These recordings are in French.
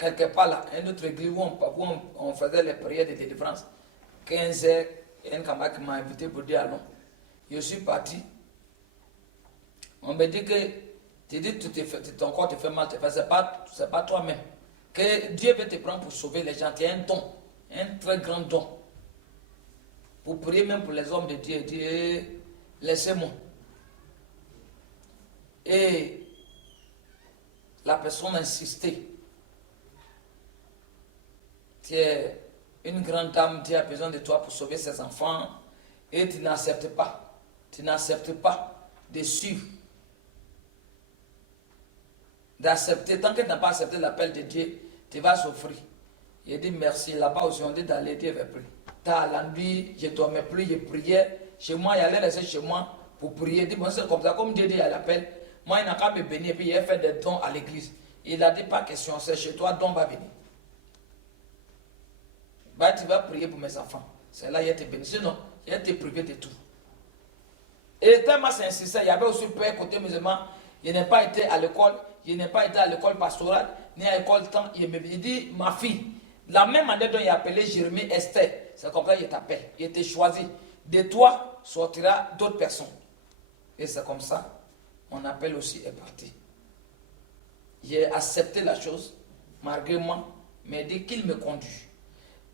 quelque part là, une autre église où on faisait les prières de délivrance. 15 heures, il y a un camarade qui m'a invité pour dire allons. Je suis parti. On me dit que tu dis ton corps te fait mal, c'est pas toi-même. Que Dieu veut te prendre pour sauver les gens. Tu as un don, un très grand don. Pour prier même pour les hommes de Dieu. Dieu, laissez-moi. Et la personne a insisté. Tu es une grande dame, Dieu a besoin de toi pour sauver ses enfants. Et tu n'acceptes pas. Tu n'acceptes pas de suivre. D'accepter. Tant que tu n'as pas accepté l'appel de Dieu, tu vas souffrir. Il dit merci. Là-bas aussi, on dit d'aller, Dieu va prier. Tard la nuit, je ne dormais plus, je priais. Chez moi, il allait rester chez moi pour prier. Il dit, bon, c'est comme ça, comme Dieu dit à l'appel. Moi, il n'a qu'à me bénir, puis il a fait des dons à l'église. Il a dit, pas question, c'est chez toi, don va venir. Bah, tu vas prier pour mes enfants. C'est là, il a été béni. Sinon, il a été privé de tout. Et tellement c'est insisté, il y avait aussi peur côté musulman. Il n'a pas été à l'école. Il n'a pas été à l'école pastorale, ni à l'école temps. Il dit, ma fille, la même année dont il a appelé Jérémie Esther, c'est comme ça qu'il t'appelle. Il était choisi. De toi sortira d'autres personnes. Et c'est comme ça, mon appel aussi est parti. J'ai accepté la chose, malgré moi, mais dit qu'il me conduit.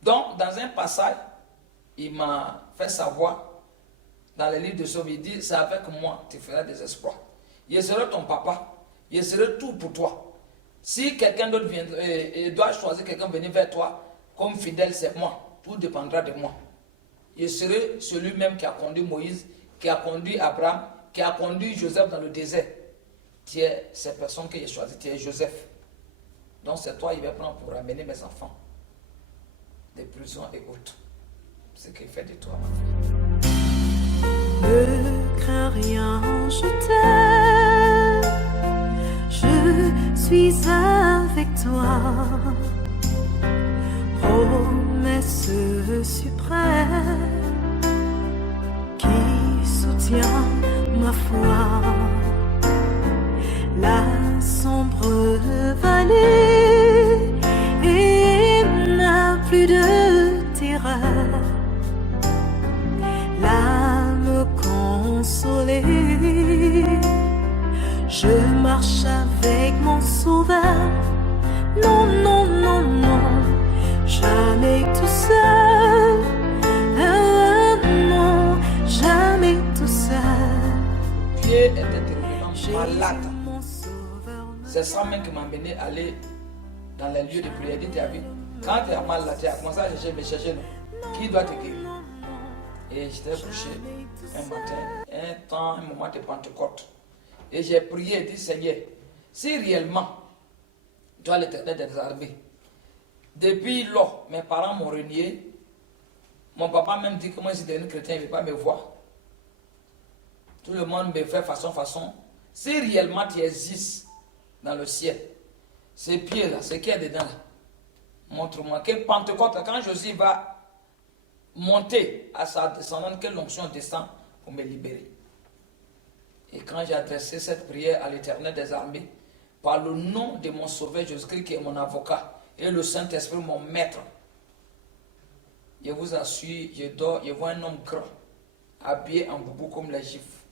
Donc, dans un passage, il m'a fait savoir, dans le livre de Somme, il dit, c'est avec moi tu feras des exploits. Je serai ton papa. Je serai tout pour toi. Si quelqu'un d'autre vient, doit choisir quelqu'un venir vers toi comme fidèle, c'est moi. Tout dépendra de moi. Je serai celui-même qui a conduit Moïse, qui a conduit Abraham, qui a conduit Joseph dans le désert. Tu es cette personne que j'ai choisie, tu es Joseph. Donc c'est toi, il va prendre pour ramener mes enfants des prisons et autres. C'est ce qu'il fait de toi, ma fille. Ne crains rien, je t'aime. Je suis avec toi. Promesse suprême qui soutient ma foi. La sombre vallée et n'a plus de terreur. L'âme consolée, je marche avec mon sauveur. Non, non, non, non, jamais tout seul. Non, jamais tout seul. Dieu était terriblement malade. C'est ça même qui m'a amené à aller dans les lieux de prière. Dit, tu as vu, quand tu as mal là, tu as commencé à chercher, qui doit te guérir? Et j'étais couché un matin, un moment de Pentecôte. Et j'ai prié et dit, Seigneur, si réellement, toi l'Éternel des armées, depuis lors, mes parents m'ont renié, mon papa même dit que moi, je suis devenu chrétien, il ne veut pas me voir. Tout le monde me fait façon. Si réellement tu existes dans le ciel, ces pieds-là, ce qu'il y a dedans là, montre-moi. Que Pentecôte, quand Jésus va monter à sa descendante, que l'onction descend pour me libérer. Et quand j'ai adressé cette prière à l'Éternel des armées, par le nom de mon sauveur Jésus-Christ qui est mon avocat, et le Saint-Esprit mon maître, je vous assure, je dors, je vois un homme grand, habillé en boubou comme les Juifs,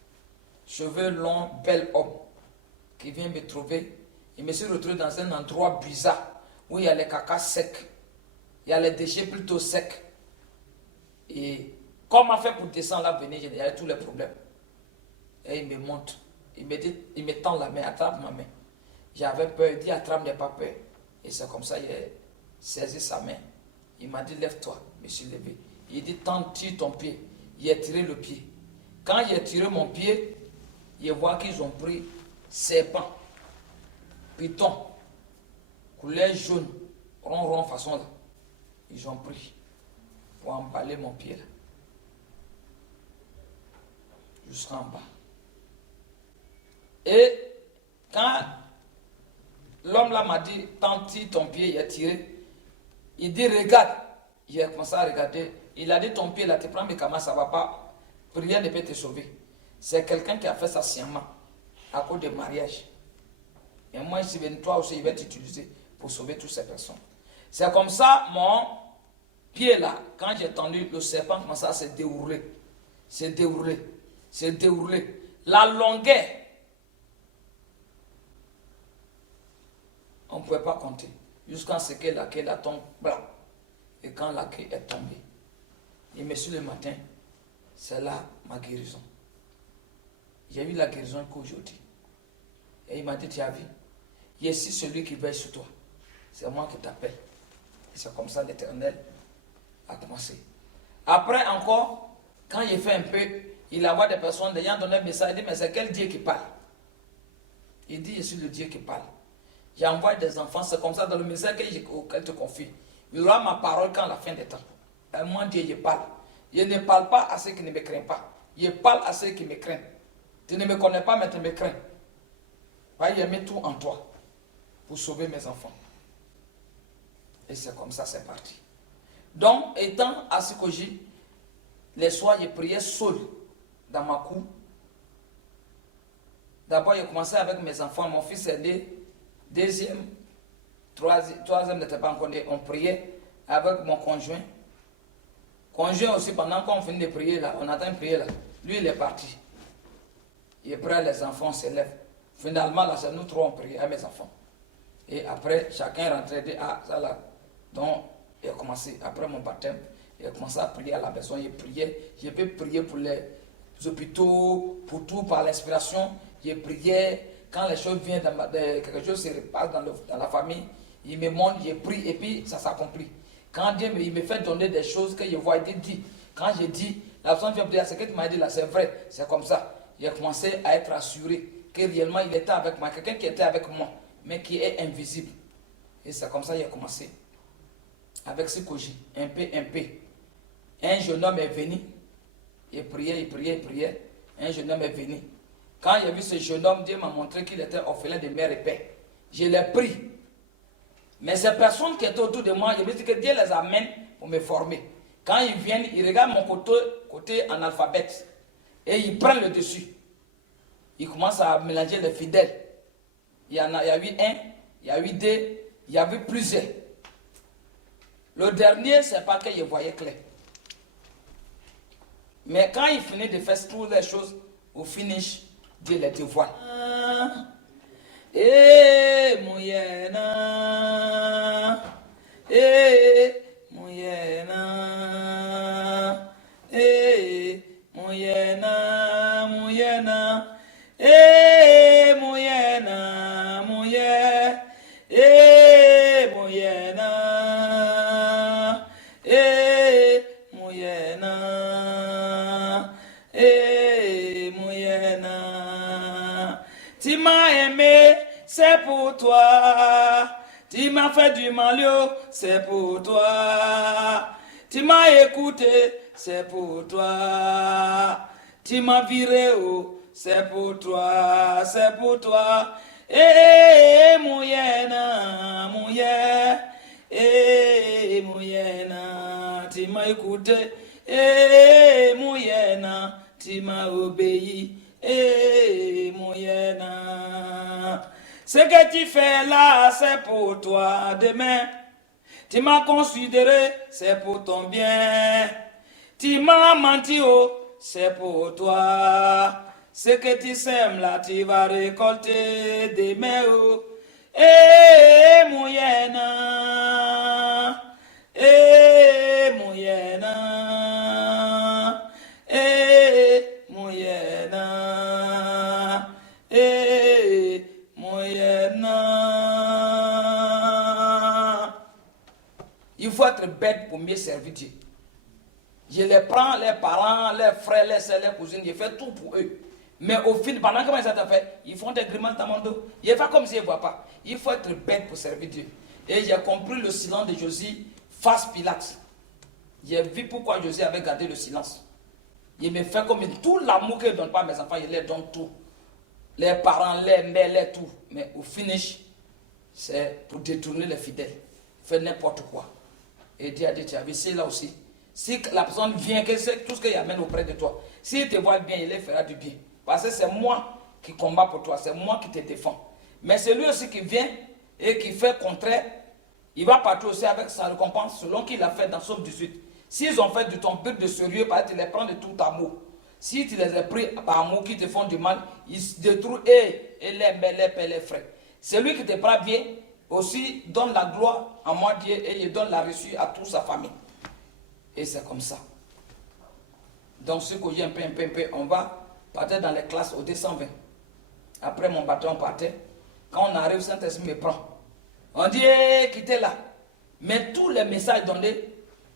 cheveux longs, bel homme, qui vient me trouver. Je me suis retrouvé dans un endroit bizarre, où il y a les caca secs, il y a les déchets plutôt secs. Et comme on fait pour descendre là, venir, il y a tous les problèmes. Et il me montre, il me dit, il me tend la main, attrape ma main. J'avais peur, il dit attrape, n'aie pas peur. Et c'est comme ça, il a saisi sa main. Il m'a dit lève-toi, je me suis levé. Il dit tire ton pied. Il a tiré le pied. Quand il a tiré mon pied, je vois qu'ils ont pris serpent, python, couleur jaune, rond façon là. Ils ont pris pour emballer mon pied là. Jusqu'en bas. Et quand l'homme là m'a dit, tire ton pied, il a tiré. Il dit, regarde. Il a commencé à regarder. Il a dit, ton pied là, tu prends mes camas, ça ne va pas. Rien ne peut te sauver. C'est quelqu'un qui a fait ça sciemment, à cause de mariage. Et moi, je suis venu, toi aussi, il va t'utiliser pour sauver toutes ces personnes. C'est comme ça, mon pied là, quand j'ai tendu, le serpent commençait à se dérouler. Se dérouler. Se dérouler. La longueur, on ne pouvait pas compter. Jusqu'à ce que la queue la tombe blanc. Et quand la queue est tombée, il me suis le matin, c'est là ma guérison. J'ai eu la guérison qu'aujourd'hui. Et il m'a dit, tu as vu, ici celui qui veille sur toi. C'est moi qui t'appelle. Et c'est comme ça l'Éternel a commencé. Après encore, quand il fait un peu, il a vu des personnes, ayant donné un message, il dit, mais c'est quel Dieu qui parle? Il dit, je suis le Dieu qui parle. J'envoie des enfants, c'est comme ça dans le message auquel je te confie. Il y aura ma parole quand la fin des temps. Et moi, Dieu, je parle. Je ne parle pas à ceux qui ne me craignent pas. Je parle à ceux qui me craignent. Tu ne me connais pas, mais tu me crains. Je mets tout en toi pour sauver mes enfants. Et c'est comme ça, c'est parti. Donc, étant à Sikoji, les soirs, je priais seul dans ma cour. D'abord, j'ai commencé avec mes enfants. Mon fils est né. Deuxième, troisième n'était pas encore né. On priait avec mon conjoint. Conjoint aussi, pendant qu'on finit de prier là, on attend de prier là. Lui, il est parti. Et après, les enfants se lèvent. Finalement, là, c'est nous trois, on priait à mes enfants. Et après, chacun rentrait de ça là. Donc, il a commencé, après mon baptême, il a commencé à prier à la maison. Il priait. Je peux prier pour les hôpitaux, pour tout, par l'inspiration. Je priais. Quand les choses viennent, quelque chose se passe dans la famille, il me montre, je prie et puis ça s'accomplit. Quand Dieu il me fait donner des choses que je vois, il dit, quand je dis, la personne vient me dire, ce que tu m'as dit là, c'est vrai, c'est comme ça. J'ai commencé à être assuré que réellement il était avec moi, quelqu'un qui était avec moi, mais qui est invisible. Et c'est comme ça que j'ai commencé. Avec Sikoji, un peu. Un jeune homme est venu, il priait. Un jeune homme est venu. Quand j'ai vu ce jeune homme, Dieu m'a montré qu'il était orphelin de mère et père. Je l'ai pris. Mais ces personnes qui étaient autour de moi, je me dis que Dieu les amène pour me former. Quand ils viennent, ils regardent mon côté analphabète. Et ils prennent le dessus. Ils commencent à mélanger les fidèles. Il y a eu un, il y a eu deux, il y a eu plusieurs. Le dernier, c'est pas que je voyais clair. Mais quand il finit de faire toutes les choses, au finish, Dieu les dévoile. Mouyena, mouyena, mouyena, mouyena, mouyena, mouyena, mouyena, mouyena. Tu m'as aimé, c'est pour toi. Tu m'as fait du mal, c'est pour toi. Tu m'as écouté, c'est pour toi. Tu m'as viré, c'est pour toi, c'est pour toi. Mouyena, mouyena, mouyena, tu m'as écouté. Mouyena, tu m'as obéi. Mouyena. Ce que tu fais là, c'est pour toi demain. Tu m'as considéré, c'est pour ton bien. Tu m'as menti, c'est pour toi. Ce que tu sèmes là, tu vas récolter demain. Mouyena. Mouyena. Mouyena. Il faut être bête pour mieux servir Dieu. Je les prends, les parents, les frères, les sœurs, les cousines, je fais tout pour eux. Mais au final, pendant que ils ont fait, ils font des grimaces dans mon dos. Je fais comme s'ils ne voient pas. Il faut être bête pour servir Dieu. Et j'ai compris le silence de Josué face Pilate. J'ai vu pourquoi Josué avait gardé le silence. Il me fait comme tout l'amour que je ne donne pas à mes enfants, je leur donne tout. Les parents, les mères, les tout. Mais au finish, c'est pour détourner les fidèles. Faire n'importe quoi. Et Dieu a dit, tu as vu, c'est là aussi. Si la personne vient, que c'est tout ce qu'il amène auprès de toi. S'il te voit bien, il les fera du bien. Parce que c'est moi qui combat pour toi, c'est moi qui te défends. Mais c'est lui aussi qui vient, et qui fait contraire, il va partir aussi avec sa récompense selon qu'il a fait dans Somme 18. S'ils ont fait de ton but de sérieux, parce que tu les prends de tout amour. Si tu les as pris par amour qui te font du mal, ils se détruisent et les mères, les pères, les frères. Celui qui te prend bien aussi donne la gloire à moi Dieu et il donne la reçue à toute sa famille. Et c'est comme ça. Donc ce que j'ai un peu, on va partir dans les classes au 220. Après mon bâton, on partait. Quand on arrive, Saint-Esprit me prend. On dit, quittez là. Mais tous les messages donnés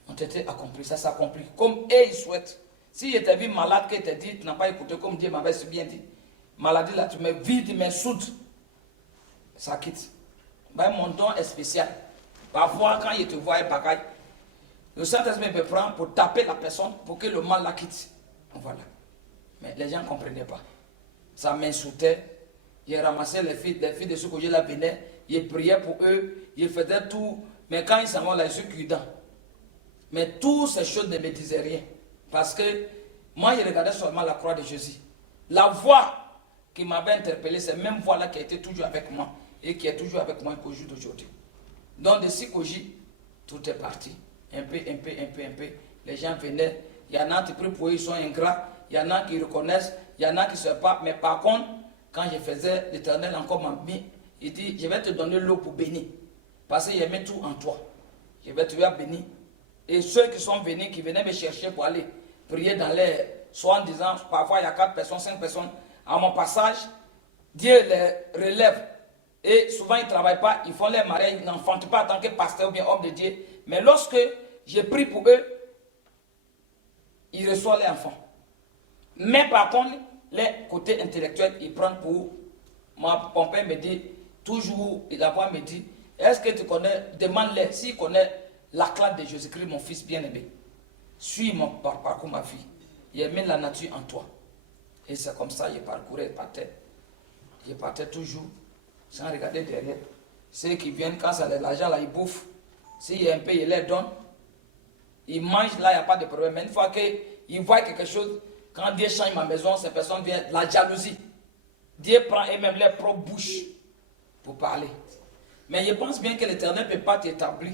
ont été accomplis. Ça s'accomplit. Comme eux, ils souhaitent. Si je t'ai vu malade, que tu dit, tu n'as pas écouté comme Dieu m'avait si bien dit. Maladie là, tu me vides, tu me soudes. Ça quitte. Ben, mon don est spécial. Parfois, quand il te voit, bagaille, le Saint-Esprit me prend pour taper la personne pour que le mal la quitte. Voilà. Mais les gens ne comprenaient pas. Ça m'insultait. J'ai ramassé les filles de ceux que je la venais. Je priais pour eux. Je faisais tout. Mais quand ils s'en vont là, je suis prudent. Mais toutes ces choses ne me disaient rien. Parce que moi, je regardais seulement la croix de Jésus. La voix qui m'avait interpellé, c'est la même voix-là qui a été toujours avec moi. Et qui est toujours avec moi qu'au jour d'aujourd'hui. Donc, de Sikoji, tout est parti. Un peu. Les gens venaient. Il y en a qui prient pour eux, ils sont ingrats. Il y en a qui reconnaissent. Il y en a qui ne savent pas. Mais par contre, quand je faisais, l'Éternel encore m'a mis. Il dit, je vais te donner l'eau pour bénir. Parce qu'il met tout en toi. Je vais te faire bénir. Et ceux qui sont venus, qui venaient me chercher pour aller prier dans les... Soit en disant, parfois il y a 4 personnes, 5 personnes. À mon passage, Dieu les relève. Et souvent ils ne travaillent pas, ils font les mariages, ils n'enfantent pas en tant que pasteur ou bien homme de Dieu. Mais lorsque je prie pour eux, ils reçoivent les enfants. Mais par contre, les côtés intellectuels, ils prennent pour... Mon père me dit, toujours, la voix me dit, est-ce que tu connais, demande-les, s'il connaît la classe de Jésus-Christ, mon fils bien-aimé. Suis mon parcours, ma fille. Il mis la nature en toi. Et c'est comme ça, je parcourais, je partais toujours, sans regarder derrière. Ceux qui viennent, quand ça a l'argent, là, ils bouffent. S'il y a un peu, ils les donnent. Ils mangent, là, il n'y a pas de problème. Mais une fois qu'ils voient quelque chose, quand Dieu change ma maison, ces personnes viennent, la jalousie. Dieu prend et même les propres bouches pour parler. Mais je pense bien que l'Éternel ne peut pas t'établir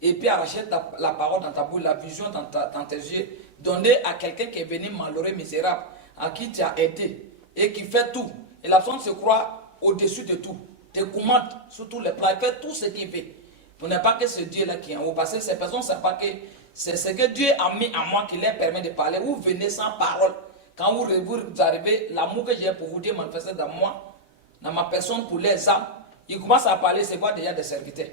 et puis arracher la parole dans ta bouche, la vision dans tes yeux, donner à quelqu'un qui est venu malheureux, misérable, à qui tu as aidé et qui fait tout. Et la personne se croit au-dessus de tout, te commande sur tous les plans, il fait tout ce qu'il fait. Pour ne pas que ce Dieu-là qui est en haut, parce que ces personnes ne savent pas que c'est ce que Dieu a mis à moi qui leur permet de parler. Vous venez sans parole. Quand vous arrivez, l'amour que j'ai pour vous, Dieu manifeste dans moi, dans ma personne pour les âmes, il commence à parler, c'est quoi déjà des serviteurs.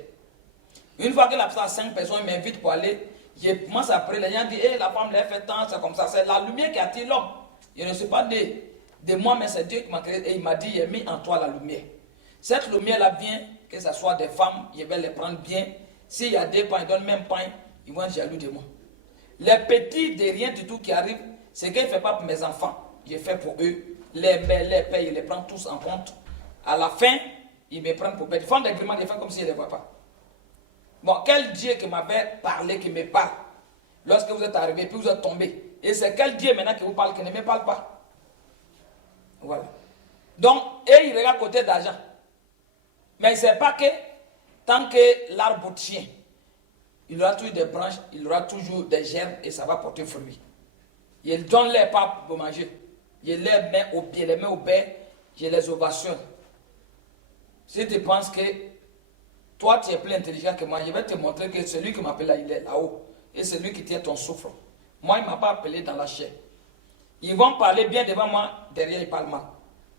Une fois que la personne a 5 personnes, il m'invite pour aller, je commence à prier, les gens disent, la femme l'a fait tant, c'est comme ça, c'est la lumière qui attire l'homme. Je ne suis pas de moi, mais c'est Dieu qui m'a créé et il m'a dit, il a mis en toi la lumière. Cette lumière-là vient, que ce soit des femmes, je vais les prendre bien. S'il y a des pains, ils donnent même pain, ils vont être jaloux de moi. Les petits de rien du tout qui arrivent, c'est que je ne fais pas pour mes enfants, je fais pour eux. Les mères, les pères, je les prends tous en compte. À la fin, ils me prennent pour bête. Ils font des grimants, ils font comme s'ils ne les voient pas. Bon, quel Dieu qui m'avait parlé, qui me parle, lorsque vous êtes arrivé, puis vous êtes tombé. Et c'est quel Dieu maintenant qui vous parle, qui ne me parle pas. Voilà. Donc, et il regarde côté d'argent. Mais il ne sait pas que tant que l'arbre tient, il aura toujours des branches, il aura toujours des germes et ça va porter fruit. Il donne les papes pour manger. Je les mets au pied, les mets au bec, je les ovationne. Si tu penses que toi tu es plus intelligent que moi, je vais te montrer que celui qui m'appelle là, il est là-haut. Et celui qui tient ton souffle. Moi, il ne m'a pas appelé dans la chair. Ils vont parler bien devant moi, derrière ils parlent mal.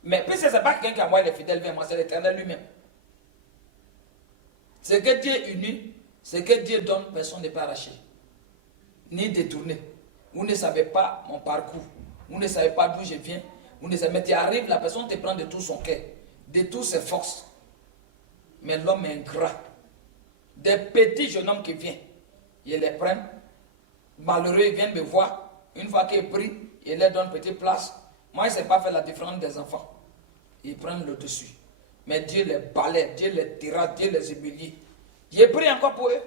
Mais puisque ce n'est pas quelqu'un qui a envoyé les fidèles vers moi, c'est l'Éternel lui-même. Ce que Dieu unit, ce que Dieu donne, personne n'est pas arraché. Ni détourné. Vous ne savez pas mon parcours. Vous ne savez pas d'où je viens. Vous ne savez, mais tu arrives, la personne te prend de tout son cœur, de toutes ses forces. Mais l'homme est ingrat. Des petits jeunes hommes qui viennent, ils les prennent. Malheureux, ils viennent me voir. Une fois qu'ils prient, ils leur donnent une petite place. Moi, je ne sais pas faire la différence des enfants. Ils prennent le dessus. Mais Dieu les balaie, Dieu les tira, Dieu les humilie. J'ai prié encore pour eux.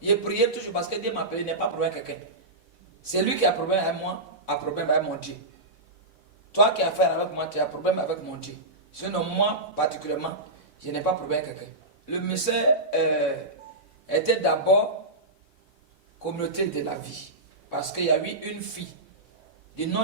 J'ai prié toujours parce que Dieu m'a appelé, il n'est pas problème avec quelqu'un. C'est lui qui a problème avec moi, a problème avec mon Dieu. Toi qui as affaire avec moi, tu as problème avec mon Dieu. Sinon, moi, particulièrement, je n'ai pas problème avec quelqu'un. le monsieur était d'abord communauté de la vie. Parce qu'il y a eu une fille du nom